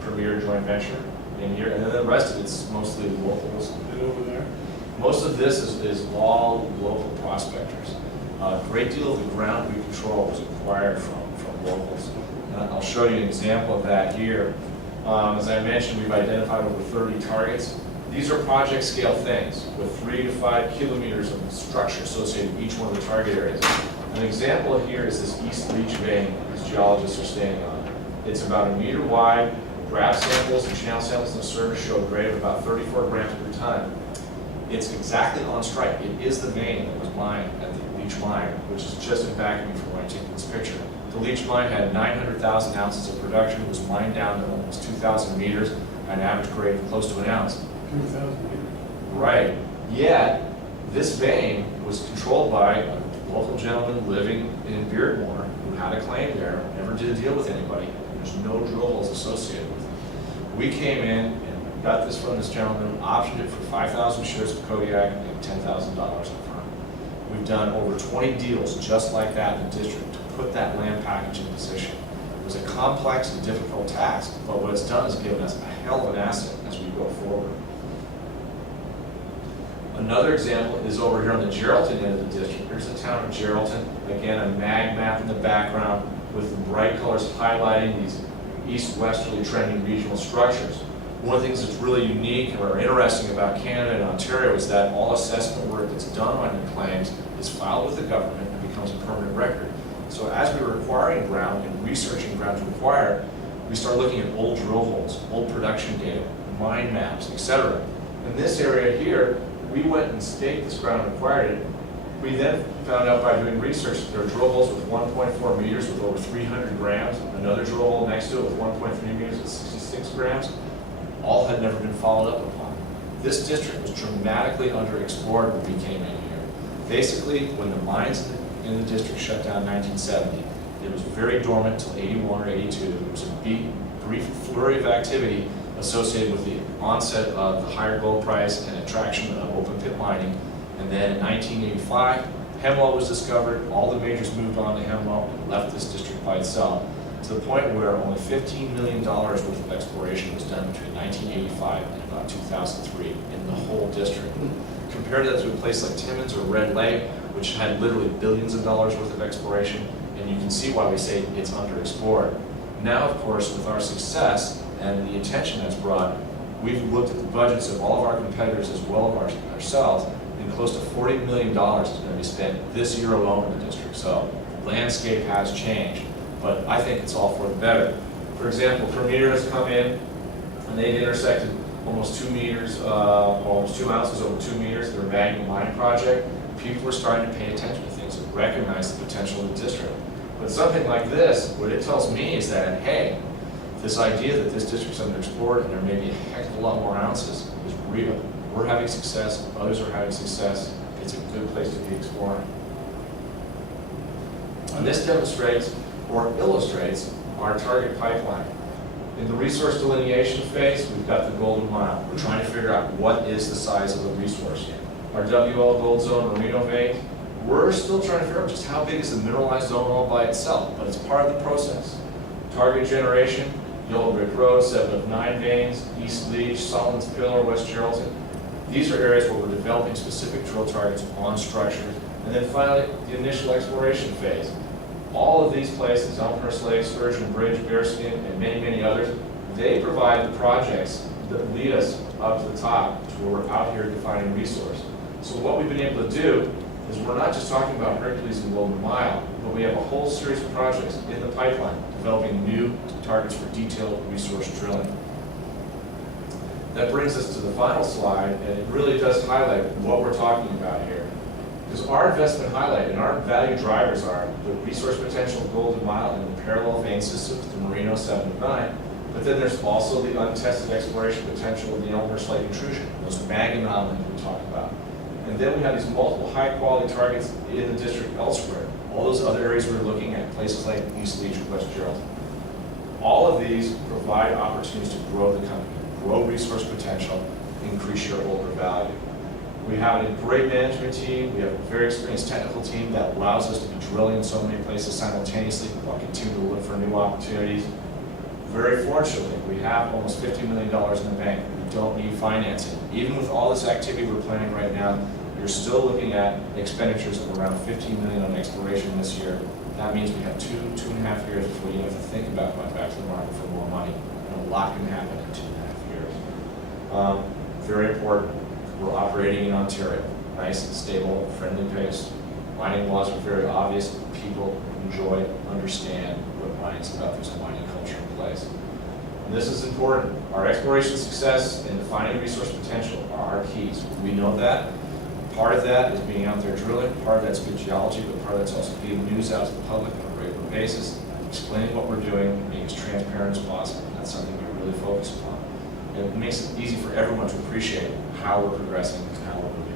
premier joint venture in here, and then the rest of it's mostly locals. And over there? Most of this is all local prospectors. A great deal of the ground we control was acquired from locals. And I'll show you an example of that here. As I mentioned, we've identified over 30 targets. These are project scale things with 3 to 5 kilometers of structure associated with each one of the target areas. An example here is this East Leach vein these geologists are standing on. It's about 1 meter wide. Graph samples and channel samples in the surface show a grade of about 34 grams per ton. It's exactly on strike. It is the vein that was mined at the Leach mine, which is just in back of me from where I take this picture. The Leach mine had 900,000 ounces of production. It was mined down to almost 2,000 meters at an average grade of close to an ounce. 2,000 meters. Right. Yet, this vein was controlled by a local gentleman living in Beardmore who had a claim there, never did a deal with anybody. There's no drill holes associated with it. We came in and got this from this gentleman, optioned it for 5,000 shares of Kodiak and $10,000 up front. We've done over 20 deals just like that in the district to put that land package in position. It was a complex and difficult task, but what it's done is given us a hell of an asset as we go forward. Another example is over here on the Geraldton end of the district. Here's the town of Geraldton. Again, a mag map in the background with the bright colors highlighting these east-westerly trending regional structures. One of the things that's really unique or interesting about Canada and Ontario is that all assessment work that's done on your claims is filed with the government and becomes a permanent record. So as we were acquiring ground and researching ground to acquire, we start looking at old drill holes, old production data, mine maps, etc. In this area here, we went and staked this ground and acquired it. We then found out by doing research that there are drill holes with 1.4 meters with over 300 grams, another drill hole next to it with 1.3 meters with 66 grams. All had never been followed up upon. This district was dramatically underexplored when we came in here. Basically, when the mines in the district shut down in 1970, it was very dormant until 81 or 82. There was a brief flurry of activity associated with the onset of the higher gold price and attraction of open pit mining. And then in 1985, Hemlo was discovered. All the majors moved on to Hemlo and left this district by itself, to the point where only $15 million worth of exploration was done between 1985 and about 2003 in the whole district. Compare that to a place like Timmins or Red Lake, which had literally billions of dollars worth of exploration, and you can see why we say it's underexplored. Now, of course, with our success and the attention that's brought, we've looked at the budgets of all of our competitors as well as ourselves, and close to $40 million is going to be spent this year alone in the district. So the landscape has changed, but I think it's all for the better. For example, Premier has come in and they've intersected almost 2 meters, almost 2 ounces over 2 meters. They're a magnum mine project. People are starting to pay attention to things and recognize the potential of the district. But something like this, what it tells me is that, hey, this idea that this district's underexplored and there may be a heck of a lot more ounces is real. We're having success, others are having success. It's a good place to be exploring. And this demonstrates or illustrates our target pipeline. In the resource delineation phase, we've got the golden mile. We're trying to figure out what is the size of the resource. Our WL Gold Zone Merino vein, we're still trying to figure out just how big is the mineralized zone all by itself, but it's part of the process. Target generation, Yellow Brick Road, 7 of 9 veins, East Leach, Solomons Pillar, West Geraldton. These are areas where we're developing specific drill targets on structures. And then finally, the initial exploration phase. All of these places, Elmhurst Lake, Sturgeon Bridge, Bearskin, and many, many others, they provide the projects that lead us up to the top to where we're out here defining resource. So what we've been able to do is we're not just talking about Hercules and Golden Mile, but we have a whole series of projects in the pipeline developing new targets for detailed resource drilling. That brings us to the final slide, and it really does highlight what we're talking about here. Because our investment highlight and our value drivers are the resource potential of Golden Mile and the parallel vein systems, the Merino 7 of 9, but then there's also the untested exploration potential of the Elmhurst Lake intrusion, those mag anomalies we talked about. And then we have these multiple high-quality targets in the district elsewhere. All those other areas we're looking at, places like East Leach or West Geraldton. All of these provide opportunities to grow the company, grow resource potential, increase shareholder value. We have a great management team. We have a very experienced technical team that allows us to be drilling in so many places simultaneously while continuing to look for new opportunities. Very fortunately, we have almost $50 million in the bank. We don't need financing. Even with all this activity we're planning right now, you're still looking at expenditures of around $15 million on exploration this year. That means we have 2.5 years before you have to think about going back to the market for more money. And a lot can happen in 2.5 years. Very important, we're operating in Ontario. Nice, stable, friendly pace. Mining laws are very obvious. People enjoy, understand what mining's about. There's a mining culture in place. And this is important. Our exploration success and defining resource potential are our keys. We know that. Part of that is being out there drilling. Part of that's good geology, but part of that's also getting news out to the public on a regular basis, explaining what we're doing, being as transparent as possible. That's something we really focus upon. And it makes it easy for everyone to appreciate how we're progressing and how we're moving